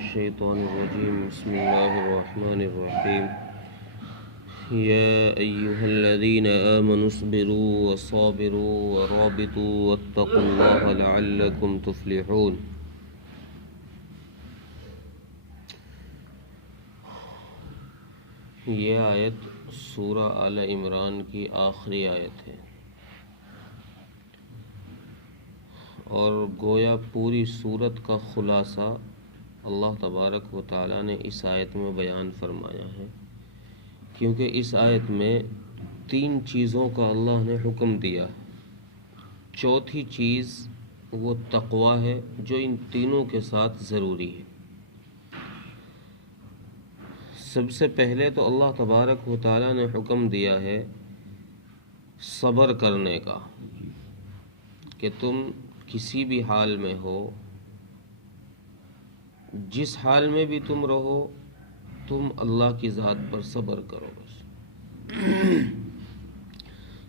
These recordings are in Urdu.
الشيطان الرجيم بسم الله الرحمن الرحيم يا أيها الذين آمنوا اصبروا وصابروا ورابطوا واتقوا الله لعلكم تفلحون۔ یہ آیت سورہ آل عمران کی آخری آیت ہے اور گویا پوری سورت کا خلاصہ اللہ تبارک و تعالیٰ نے اس آیت میں بیان فرمایا ہے، کیونکہ اس آیت میں 3 چیزوں کا اللہ نے حکم دیا ہے۔ چوتھی چیز وہ تقوی ہے جو ان تینوں کے ساتھ ضروری ہے۔ سب سے پہلے تو اللہ تبارک و تعالیٰ نے حکم دیا ہے صبر کرنے کا، کہ تم کسی بھی حال میں ہو، جس حال میں بھی تم رہو، تم اللہ کی ذات پر صبر کرو بس۔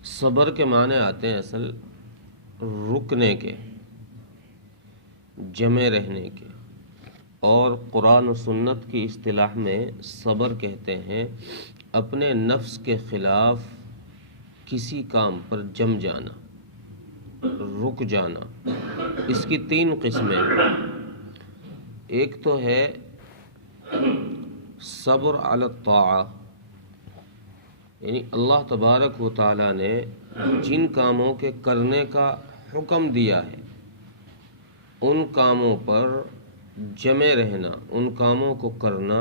صبر کے معنی آتے ہیں اصل رکنے کے، جمے رہنے کے، اور قرآن و سنت کی اصطلاح میں صبر کہتے ہیں اپنے نفس کے خلاف کسی کام پر جم جانا، رک جانا۔ اس کی 3 قسمیں ہیں۔ ایک تو ہے صبر علی الطاعہ، یعنی اللہ تبارک و تعالیٰ نے جن کاموں کے کرنے کا حکم دیا ہے ان کاموں پر جمے رہنا، ان کاموں کو کرنا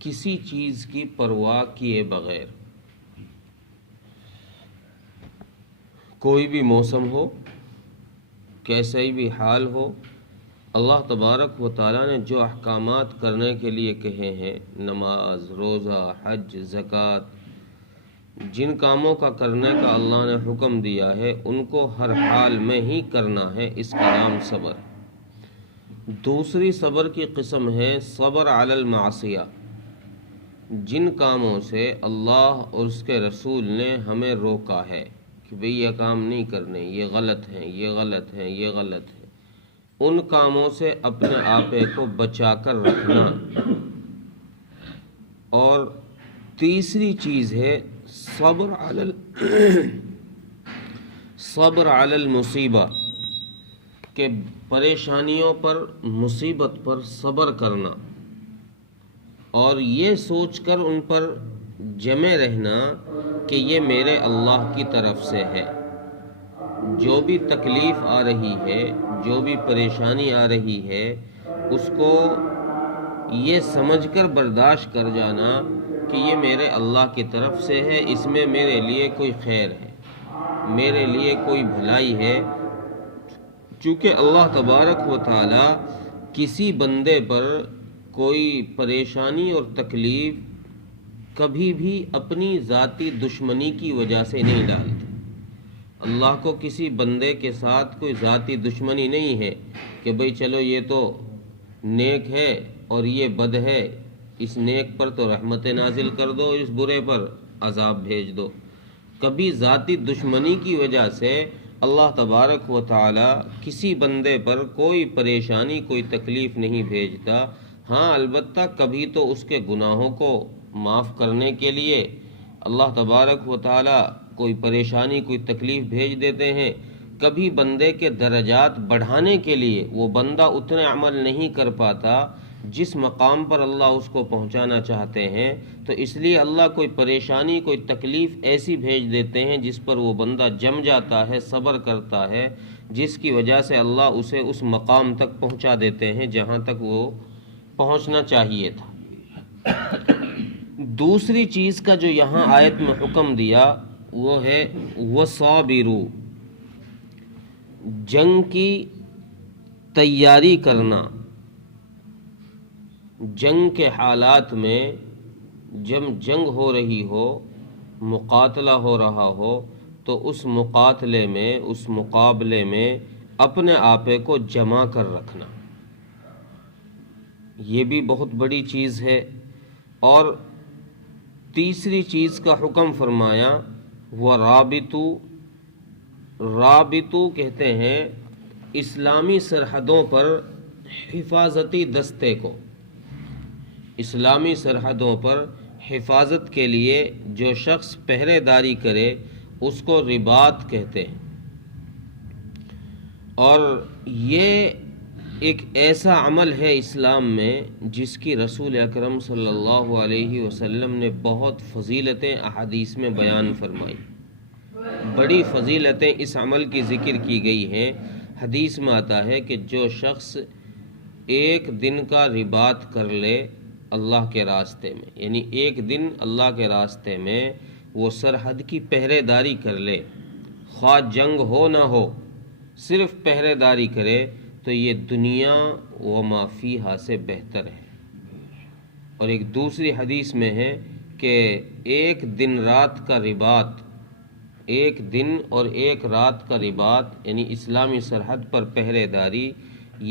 کسی چیز کی پرواہ کیے بغیر۔ کوئی بھی موسم ہو، کیسا ہی بھی حال ہو، اللہ تبارک و تعالیٰ نے جو احکامات کرنے کے لیے کہے ہیں، نماز، روزہ، حج، زکوٰۃ، جن کاموں کا کرنے کا اللہ نے حکم دیا ہے ان کو ہر حال میں ہی کرنا ہے، اس کا نام صبر ہے۔ دوسری صبر کی قسم ہے صبر علی المعصیہ، جن کاموں سے اللہ اور اس کے رسول نے ہمیں روکا ہے کہ بھئی یہ کام نہیں کرنے، یہ غلط ہیں، یہ غلط ہیں، یہ غلط ہیں، ان کاموں سے اپنے آپے کو بچا کر رکھنا۔ اور تیسری چیز ہے صبر علی المصیبہ، کہ پریشانیوں پر، مصیبت پر صبر کرنا اور یہ سوچ کر ان پر جمے رہنا کہ یہ میرے اللہ کی طرف سے ہے۔ جو بھی تکلیف آ رہی ہے، جو بھی پریشانی آ رہی ہے، اس کو یہ سمجھ کر برداشت کر جانا کہ یہ میرے اللہ کی طرف سے ہے، اس میں میرے لیے کوئی خیر ہے، میرے لیے کوئی بھلائی ہے۔ چونکہ اللہ تبارک و تعالی کسی بندے پر کوئی پریشانی اور تکلیف کبھی بھی اپنی ذاتی دشمنی کی وجہ سے نہیں ڈالتے۔ اللہ کو کسی بندے کے ساتھ کوئی ذاتی دشمنی نہیں ہے کہ بھئی چلو یہ تو نیک ہے اور یہ بد ہے، اس نیک پر تو رحمت نازل کر دو، اس برے پر عذاب بھیج دو۔ کبھی ذاتی دشمنی کی وجہ سے اللہ تبارک و تعالی کسی بندے پر کوئی پریشانی، کوئی تکلیف نہیں بھیجتا۔ ہاں البتہ کبھی تو اس کے گناہوں کو معاف کرنے کے لیے اللہ تبارک و تعالی کوئی پریشانی، کوئی تکلیف بھیج دیتے ہیں۔ کبھی بندے کے درجات بڑھانے کے لیے وہ بندہ اتنے عمل نہیں کر پاتا جس مقام پر اللہ اس کو پہنچانا چاہتے ہیں، تو اس لیے اللہ کوئی پریشانی، کوئی تکلیف ایسی بھیج دیتے ہیں جس پر وہ بندہ جم جاتا ہے، صبر کرتا ہے، جس کی وجہ سے اللہ اسے اس مقام تک پہنچا دیتے ہیں جہاں تک وہ پہنچنا چاہیے تھا۔ دوسری چیز کا جو یہاں آیت میں حکم دیا وہ ہے وَصَابِرُوا، جنگ کی تیاری کرنا۔ جنگ کے حالات میں جب جنگ ہو رہی ہو، مقاتلہ ہو رہا ہو، تو اس مقاتلے میں، اس مقابلے میں اپنے آپے کو جمع کر رکھنا، یہ بھی بہت بڑی چیز ہے۔ اور تیسری چیز کا حکم فرمایا وَرَابِطُوا، رابطو کہتے ہیں اسلامی سرحدوں پر حفاظتی دستے کو، اسلامی سرحدوں پر حفاظت کے لیے جو شخص پہرے داری کرے اس کو رباط کہتے ہیں، اور یہ ایک ایسا عمل ہے اسلام میں جس کی رسول اکرم صلی اللہ علیہ وسلم نے بہت فضیلتیں احادیث میں بیان فرمائی، بڑی فضیلتیں اس عمل کی ذکر کی گئی ہیں۔ حدیث میں آتا ہے کہ جو شخص ایک دن کا رباط کر لے اللہ کے راستے میں، یعنی ایک دن اللہ کے راستے میں وہ سرحد کی پہرے داری کر لے، خواہ جنگ ہو نہ ہو، صرف پہرے داری کرے، تو یہ دنیا و ما فیہا سے بہتر ہے۔ اور ایک دوسری حدیث میں ہے کہ ایک دن رات کا رباط، ایک دن اور ایک رات کا رباط یعنی اسلامی سرحد پر پہرے داری،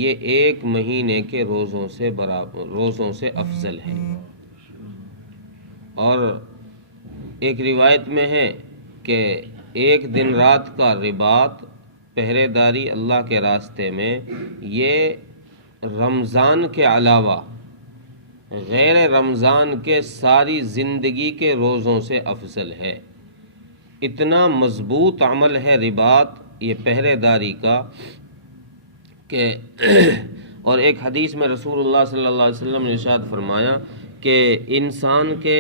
یہ ایک مہینے کے روزوں سے افضل ہے۔ اور ایک روایت میں ہے کہ ایک دن رات کا رباط، پہرے داری اللہ کے راستے میں، یہ رمضان کے علاوہ غیر رمضان کے ساری زندگی کے روزوں سے افضل ہے۔ اتنا مضبوط عمل ہے رباط، یہ پہرے داری کا، کہ اور ایک حدیث میں رسول اللہ صلی اللہ علیہ وسلم نے ارشاد فرمایا کہ انسان کے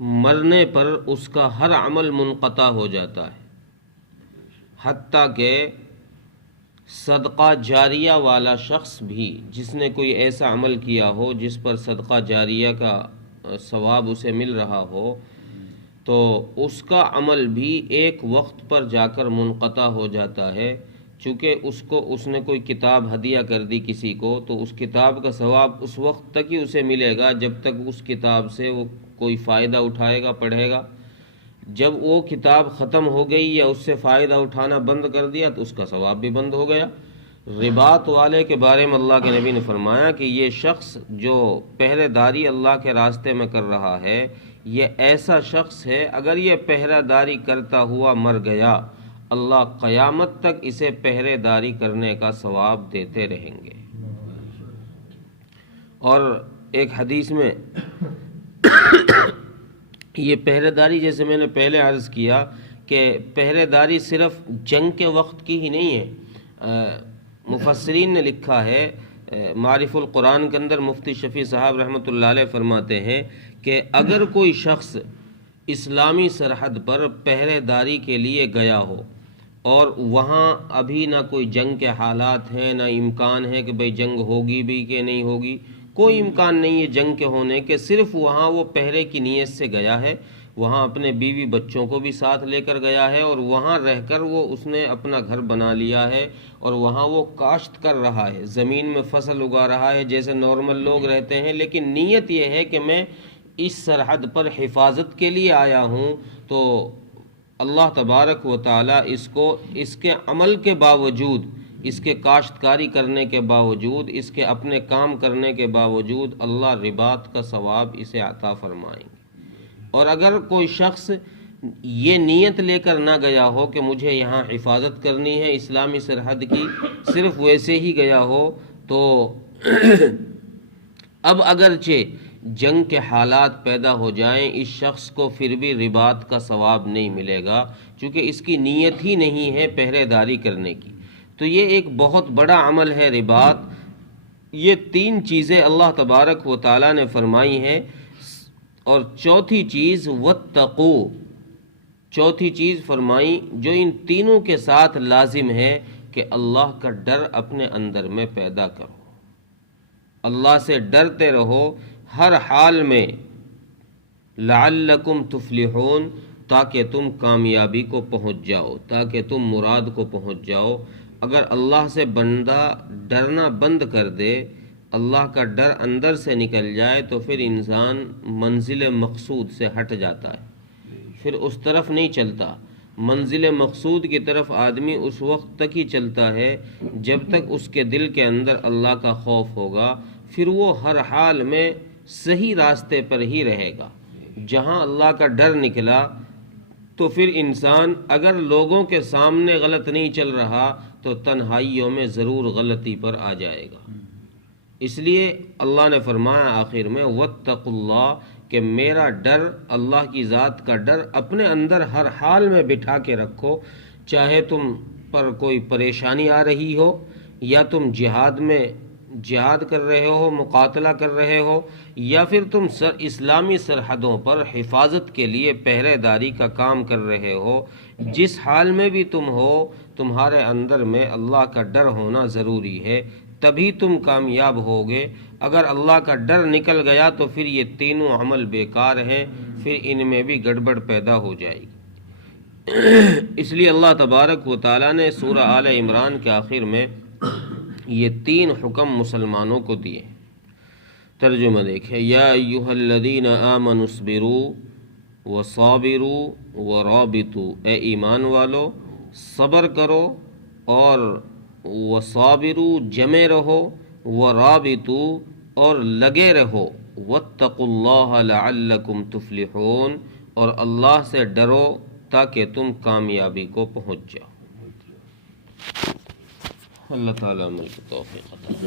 مرنے پر اس کا ہر عمل منقطع ہو جاتا ہے، حتیٰ کہ صدقہ جاریہ والا شخص بھی، جس نے کوئی ایسا عمل کیا ہو جس پر صدقہ جاریہ کا ثواب اسے مل رہا ہو، تو اس کا عمل بھی ایک وقت پر جا کر منقطع ہو جاتا ہے، چونکہ اس نے کوئی کتاب ہدیہ کر دی کسی کو، تو اس کتاب کا ثواب اس وقت تک ہی اسے ملے گا جب تک اس کتاب سے وہ کوئی فائدہ اٹھائے گا، پڑھے گا۔ جب وہ کتاب ختم ہو گئی یا اس سے فائدہ اٹھانا بند کر دیا تو اس کا ثواب بھی بند ہو گیا۔ رباط والے کے بارے میں اللہ کے نبی نے فرمایا کہ یہ شخص جو پہرے داری اللہ کے راستے میں کر رہا ہے، یہ ایسا شخص ہے اگر یہ پہرے داری کرتا ہوا مر گیا، اللہ قیامت تک اسے پہرے داری کرنے کا ثواب دیتے رہیں گے۔ اور ایک حدیث میں یہ پہرے داری، جیسے میں نے پہلے عرض کیا کہ پہرے داری صرف جنگ کے وقت کی ہی نہیں ہے۔ مفسرین نے لکھا ہے، معرف القرآن کے اندر مفتی شفیع صاحب رحمۃ اللہ علیہ فرماتے ہیں کہ اگر کوئی شخص اسلامی سرحد پر پہرے داری کے لیے گیا ہو اور وہاں ابھی نہ کوئی جنگ کے حالات ہیں، نہ امکان ہے کہ بھئی جنگ ہوگی بھی کہ نہیں ہوگی، کوئی امکان نہیں ہے جنگ کے ہونے کے، صرف وہاں وہ پہرے کی نیت سے گیا ہے، وہاں اپنے بیوی بچوں کو بھی ساتھ لے کر گیا ہے، اور وہاں رہ کر اس نے اپنا گھر بنا لیا ہے، اور وہاں وہ کاشت کر رہا ہے، زمین میں فصل اگا رہا ہے جیسے نارمل لوگ رہتے ہیں، لیکن نیت یہ ہے کہ میں اس سرحد پر حفاظت کے لیے آیا ہوں، تو اللہ تبارک و تعالی اس کو اس کے عمل کے باوجود، اس کے کاشتکاری کرنے کے باوجود، اس کے اپنے کام کرنے کے باوجود اللہ رباط کا ثواب اسے عطا فرمائیں گے۔ اور اگر کوئی شخص یہ نیت لے کر نہ گیا ہو کہ مجھے یہاں حفاظت کرنی ہے اسلامی سرحد کی، صرف ویسے ہی گیا ہو، تو اب اگرچہ جنگ کے حالات پیدا ہو جائیں، اس شخص کو پھر بھی رباط کا ثواب نہیں ملے گا، چونکہ اس کی نیت ہی نہیں ہے پہرے داری کرنے کی۔ تو یہ ایک بہت بڑا عمل ہے رباط۔ یہ تین چیزیں اللہ تبارک و تعالیٰ نے فرمائی ہیں، اور چوتھی چیز واتقو، چوتھی چیز فرمائی جو ان تینوں کے ساتھ لازم ہے کہ اللہ کا ڈر اپنے اندر میں پیدا کرو، اللہ سے ڈرتے رہو ہر حال میں، لعلکم تفلحون، تاکہ تم کامیابی کو پہنچ جاؤ، تاکہ تم مراد کو پہنچ جاؤ۔ اگر اللہ سے بندہ ڈرنا بند کر دے، اللہ کا ڈر اندر سے نکل جائے، تو پھر انسان منزل مقصود سے ہٹ جاتا ہے، پھر اس طرف نہیں چلتا۔ منزل مقصود کی طرف آدمی اس وقت تک ہی چلتا ہے جب تک اس کے دل کے اندر اللہ کا خوف ہوگا، پھر وہ ہر حال میں صحیح راستے پر ہی رہے گا۔ جہاں اللہ کا ڈر نکلا تو پھر انسان اگر لوگوں کے سامنے غلط نہیں چل رہا تو تنہائیوں میں ضرور غلطی پر آ جائے گا۔ اس لیے اللہ نے فرمایا آخر میں واتقوا اللہ، کہ میرا ڈر، اللہ کی ذات کا ڈر اپنے اندر ہر حال میں بٹھا کے رکھو، چاہے تم پر کوئی پریشانی آ رہی ہو، یا تم جہاد کر رہے ہو، مقاتلہ کر رہے ہو، یا پھر تم اسلامی سرحدوں پر حفاظت کے لیے پہرے داری کا کام کر رہے ہو، جس حال میں بھی تم ہو، تمہارے اندر میں اللہ کا ڈر ہونا ضروری ہے، تبھی تم کامیاب ہوگے۔ اگر اللہ کا ڈر نکل گیا تو پھر یہ تینوں عمل بیکار ہیں، پھر ان میں بھی گڑبڑ پیدا ہو جائے گی۔ اس لیے اللہ تبارک و تعالیٰ نے سورہ آل عمران کے آخر میں یہ 3 حکم مسلمانوں کو دیے۔ ترجمہ دیکھیں، یا ایھا الذین آمنوا اصبروا وصابروا ورابطوا، اے ایمان والو صبر کرو اور وصابروا جمے رہو، ورابطوا اور لگے رہو، واتقوا اللہ لعلکم تفلحون اور اللہ سے ڈرو تاکہ تم کامیابی کو پہنچ جاؤ۔ اللہ تعالیٰ مجھ کو توفیق عطا